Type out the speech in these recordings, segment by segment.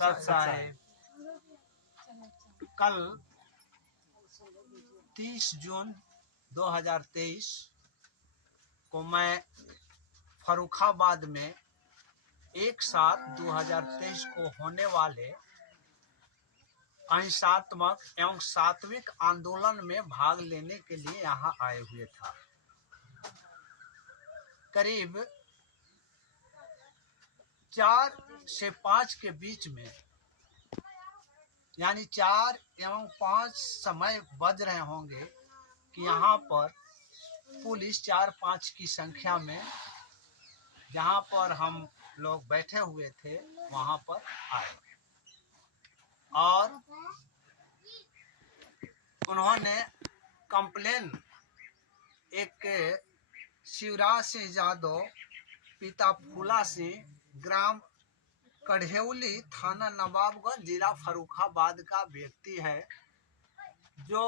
सत साहेब। कल 30 जून 2023 को मैं फर्रुखाबाद में 1/7/2023 को होने वाले अहिंसात्मक एवं सात्विक आंदोलन में भाग लेने के लिए यहाँ आए हुए था। करीब 4 से 5 के बीच में, यानी 4 एवं 5 समय बज रहे होंगे कि यहाँ पर पुलिस 4-5 की संख्या में जहाँ पर हम लोग बैठे हुए थे वहाँ पर आए और उन्होंने कंप्लेन एक शिवराज सिंह यादव पिता फूला सिंह ग्राम कढ़ेउली थाना नवाबगंज जिला फर्रुखाबाद का व्यक्ति है जो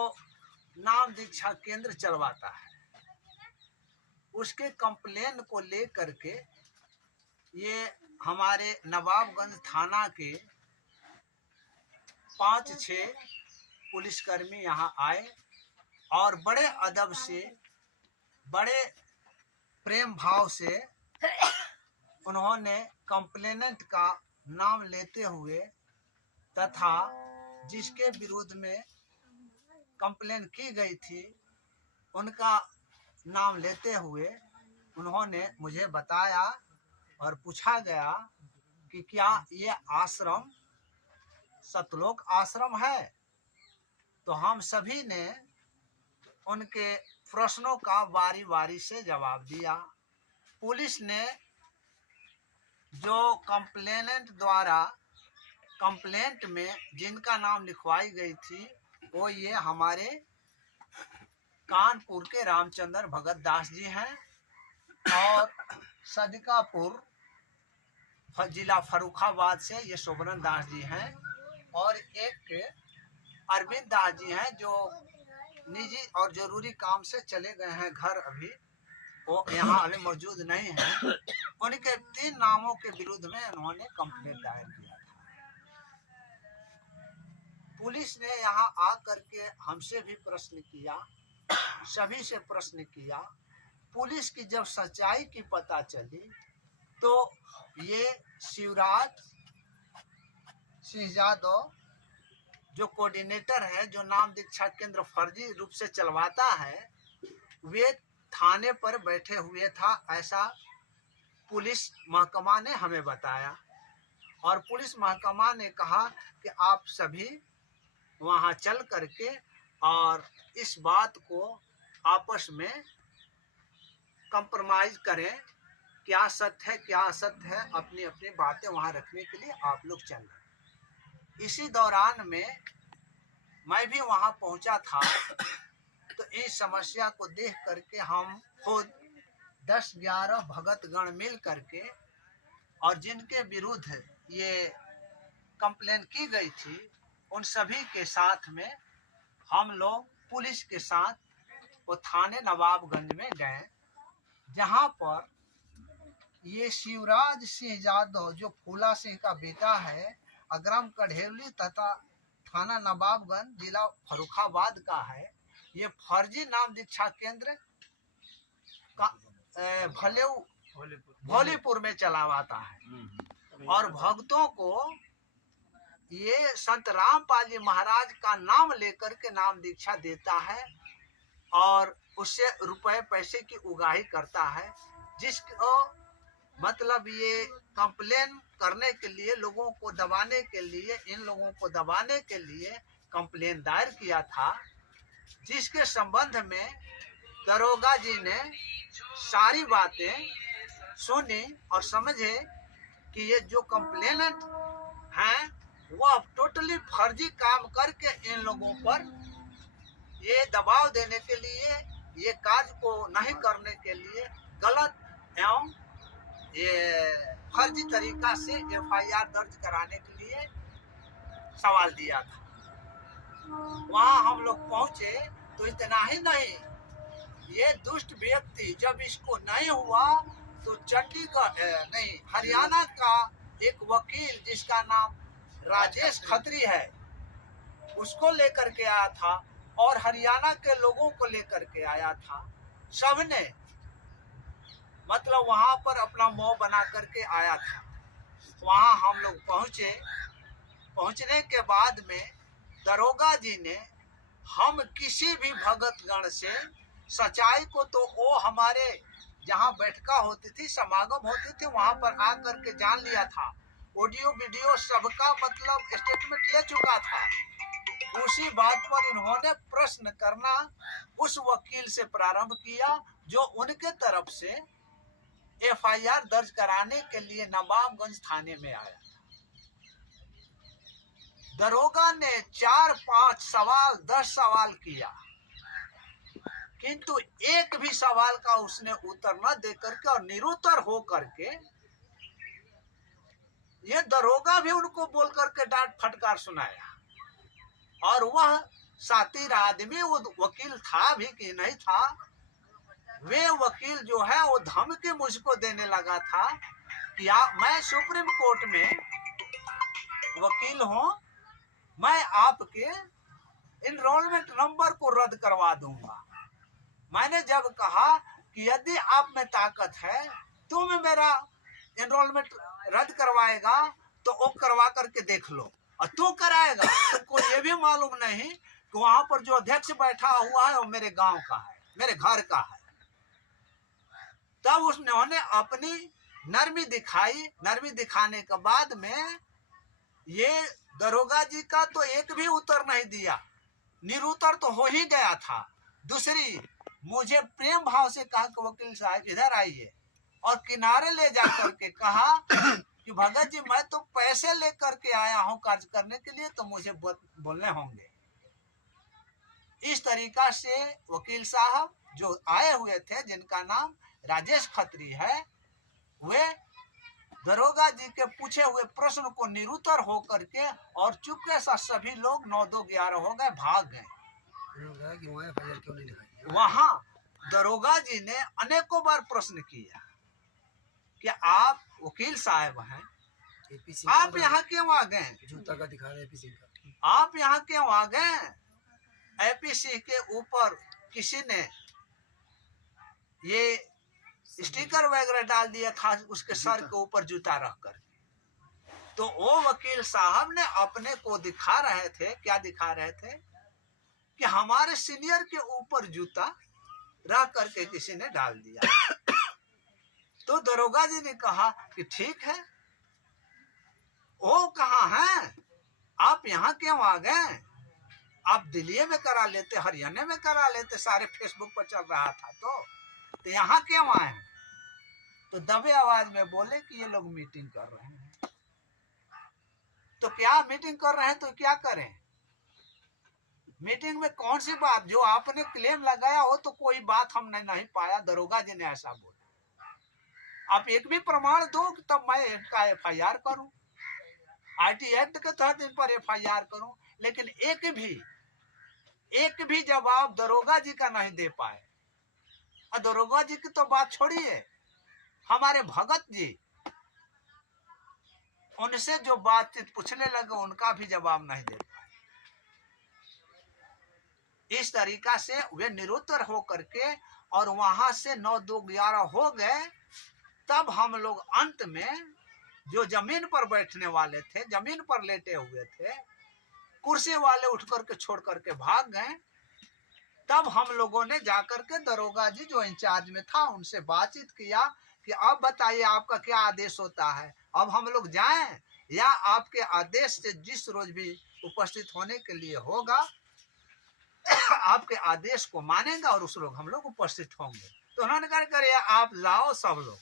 नाम दीक्षा केंद्र चलवाता है। उसके कंप्लेन को लेकर के ये हमारे नवाबगंज थाना के 5-6 पुलिसकर्मी यहाँ आए और बड़े अदब से, बड़े प्रेम भाव से उन्होंने कंप्लेनेंट का नाम लेते हुए तथा जिसके विरुद्ध में कंप्लेन की गई थी उनका नाम लेते हुए उन्होंने मुझे बताया और पूछा गया कि क्या ये आश्रम सतलोक आश्रम है। तो हम सभी ने उनके प्रश्नों का बारी बारी से जवाब दिया। पुलिस ने जो कंप्लेनेंट द्वारा कंप्लेंट में जिनका नाम लिखवाई गई थी वो ये हमारे कानपुर के रामचंद्र भगत दास जी हैं और सदकापुर जिला फर्रुखाबाद से ये शोभन दास जी हैं और एक अरविंद दास जी हैं जो निजी और जरूरी काम से चले गए हैं घर, अभी वो यहाँ अभी मौजूद नहीं है। उनके 3 नामों के विरुद्ध में उन्होंने कंप्लेंट दायर किया था। पुलिस ने यहाँ आकर के हमसे भी प्रश्न किया, सभी से प्रश्न किया। पुलिस की जब सच्चाई की पता चली तो ये शिवराज सिंह यादव जो कोऑर्डिनेटर है, जो नाम दीक्षा केंद्र फर्जी रूप से चलवाता है, वे थाने पर बैठे हुए था, ऐसा पुलिस महकमा ने हमें बताया। और पुलिस महकमा ने कहा कि आप सभी वहां चल करके और इस बात को आपस में कंप्रोमाइज करें, क्या सत्य है क्या असत्य है, अपनी अपनी बातें वहां रखने के लिए आप लोग चल रहे। इसी दौरान में मैं भी वहां पहुंचा था तो इस समस्या को देख करके हम खुद 10-11 भगतगण मिल करके और जिनके विरुद्ध ये कंप्लेन की गई थी उन सभी के साथ में हम लोग पुलिस के साथ वो थाने नवाबगंज में गए, जहां पर ये शिवराज सिंह यादव जो फूला सिंह का बेटा है, ग्राम कढ़ेउली तथा थाना नवाबगंज जिला फर्रुखाबाद का है, ये फर्जी नाम दीक्षा केंद्र का भोलीपुर में चलावाता है और भक्तों को ये संत रामपाल जी महाराज का नाम लेकर के नाम दीक्षा देता है और उससे रुपए पैसे की उगाही करता है, जिसको मतलब ये कंप्लेन करने के लिए, लोगों को दबाने के लिए, इन लोगों को दबाने के लिए कंप्लेन दायर किया था, जिसके संबंध में दरोगा जी ने सारी बातें सुनी और समझे कि ये जो कंप्लेनेंट हैं वह टोटली फर्जी काम करके इन लोगों पर ये दबाव देने के लिए, ये कार्य को नहीं करने के लिए गलत एवं ये फर्जी तरीका से FIR दर्ज कराने के लिए सवाल दिया था। वहां हम लोग पहुंचे तो इतना ही नहीं, ये दुष्ट व्यक्ति जब इसको नहीं हुआ तो चंडीगढ़ नहीं हरियाणा का एक वकील जिसका नाम राजेश खत्री है उसको लेकर के आया था और हरियाणा के लोगों को लेकर के आया था। सबने मतलब वहां पर अपना मोह बना करके आया था। वहां हम लोग पहुंचे। पहुंचने के बाद में दरोगा जी ने हम किसी भी भगत गण से सच्चाई को तो वो हमारे जहाँ बैठका होती थी, समागम होती थी, वहां पर आकर के जान लिया था। ऑडियो वीडियो सबका मतलब स्टेटमेंट ले चुका था। उसी बात पर इन्होंने प्रश्न करना उस वकील से प्रारंभ किया जो उनके तरफ से एफआईआर दर्ज कराने के लिए नवाबगंज थाने में आया। दरोगा ने 4-5 सवाल 10 सवाल किया, किंतु एक भी सवाल का उसने उत्तर न दे करके और निरुत्तर हो करके ये दरोगा भी उनको बोल करके डांट फटकार सुनाया। और वह सातिर आदमी वो वकील था भी कि नहीं था, वे वकील जो है वो धमकी मुझको देने लगा था कि मैं सुप्रीम कोर्ट में वकील हूं, मैं आपके एनरोलमेंट नंबर को रद्द करवा दूंगा। मैंने जब कहा कि यदि आप में ताकत है तुम मेरा एनरोलमेंट रद्द करवाएगा तो वो करवा करके देख लो, और तू कराएगा तुमको ये भी मालूम नहीं कि वहां पर जो अध्यक्ष बैठा हुआ है वो मेरे गांव का है, मेरे घर का है। तब उन्होंने अपनी नरमी दिखाई। नरमी दिखाने के बाद में ये दरोगा जी का तो एक भी उत्तर नहीं दिया, निरुत्तर तो हो ही गया था। दूसरी मुझे प्रेम भाव से कहा कि वकील साहब इधर आइए, और किनारे ले जाकर के कहा कि भगत जी मैं तो पैसे लेकर के आया हूं कार्य करने के लिए, तो मुझे बोलने होंगे। इस तरीका से वकील साहब जो आए हुए थे जिनका नाम राजेश खत्री है, वे दरोगा जी के पूछे हुए प्रश्न को निरुत्तर हो करके और चुपके से सभी लोग 9-2-11 हो गए, भाग गए। वहां दरोगा जी ने अनेकों बार प्रश्न किया कि आप वकील साहब हैं, आप यहाँ क्यों आ गए? जूता का दिखा रहे एपी आप यहाँ क्यों आ गए? एपी सिंह के ऊपर किसी ने ये स्टिकर वगैरह डाल दिया था उसके सर के ऊपर जूता रख कर। तो वो वकील साहब ने अपने को दिखा रहे थे, क्या दिखा रहे थे कि हमारे सीनियर के ऊपर जूता रख करके किसी ने डाल दिया। तो दरोगा जी ने कहा कि ठीक है, वो कहाँ हैं, आप यहाँ क्यों आ गए? आप दिल्ली में करा लेते, हरियाणा में करा लेते, सारे फेसबुक पर चल रहा था, तो यहाँ क्यों आए? तो दबे आवाज में बोले कि ये लोग मीटिंग कर रहे हैं। तो क्या मीटिंग कर रहे हैं तो क्या करें? मीटिंग में कौन सी बात? जो आपने क्लेम लगाया हो तो कोई बात हमने नहीं पाया। दरोगा जी ने ऐसा बोला। आप एक भी प्रमाण दो तब मैं इनका एफआईआर करूं, आईटी एक्ट के तहत इन पर एफआईआर करूं। लेकिन एक भी जवाब दरोगा जी का नहीं दे पाए। और दरोगा जी की तो बात छोड़िए, हमारे भगत जी उनसे जो बातचीत पूछने लगे उनका भी जवाब नहीं दे पाए। इस तरीका से वे निरुत्तर हो करके और वहां से 9-2-11 हो गए। तब हम लोग अंत में जो जमीन पर बैठने वाले थे, जमीन पर लेटे हुए थे, कुर्सी वाले उठ करके छोड़ करके भाग गए। तब हम लोगों ने जाकर के दरोगा जी जो इंचार्ज में था उनसे बातचीत किया कि अब बताइए आपका क्या आदेश होता है, अब हम लोग जाएं या आपके आदेश से जिस रोज भी उपस्थित होने के लिए होगा आपके आदेश को मानेंगे और उस लोग हम लोग उपस्थित होंगे। तो उन्होंने कहा करे आप जाओ सब लोग।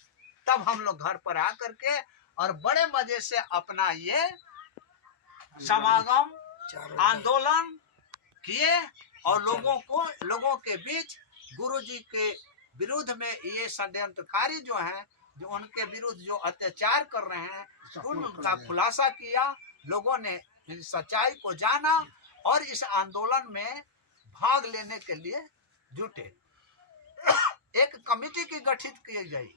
तब हम लोग घर पर आकर के और बड़े मजे से अपना ये समागम आंदोलन किए और लोगों के बीच गुरुजी के विरुद्ध में ये षड्यंत्रकारी जो हैं, जो उनके विरुद्ध जो अत्याचार कर रहे हैं उनका खुलासा किया। लोगों ने सच्चाई को जाना और इस आंदोलन में भाग लेने के लिए जुटे। एक कमेटी की गठित की गई।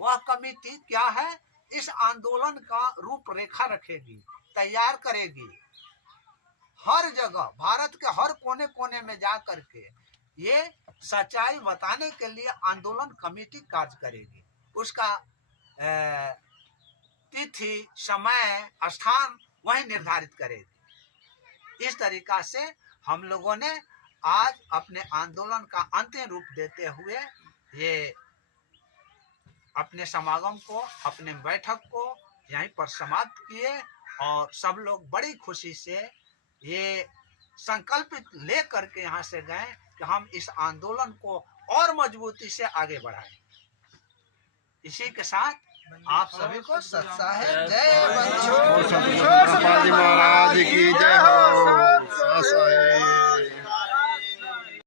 वह कमेटी क्या है, इस आंदोलन का रूपरेखा रखेगी तैयार करेगी। हर जगह भारत के हर कोने कोने में जा करके ये सच्चाई बताने के लिए आंदोलन कमेटी कार्य करेगी। उसका तिथि, समय, स्थान वही निर्धारित करेगी। इस तरीका से हम लोगों ने आज अपने आंदोलन का अंतिम रूप देते हुए ये अपने समागम को, अपने बैठक को यहीं पर समाप्त किए और सब लोग बड़ी खुशी से ये संकल्पित ले करके यहाँ से गए कि हम इस आंदोलन को और मजबूती से आगे बढ़ाएं। इसी के साथ आप सभी को सत साहेब जय। महाराज की जय हो।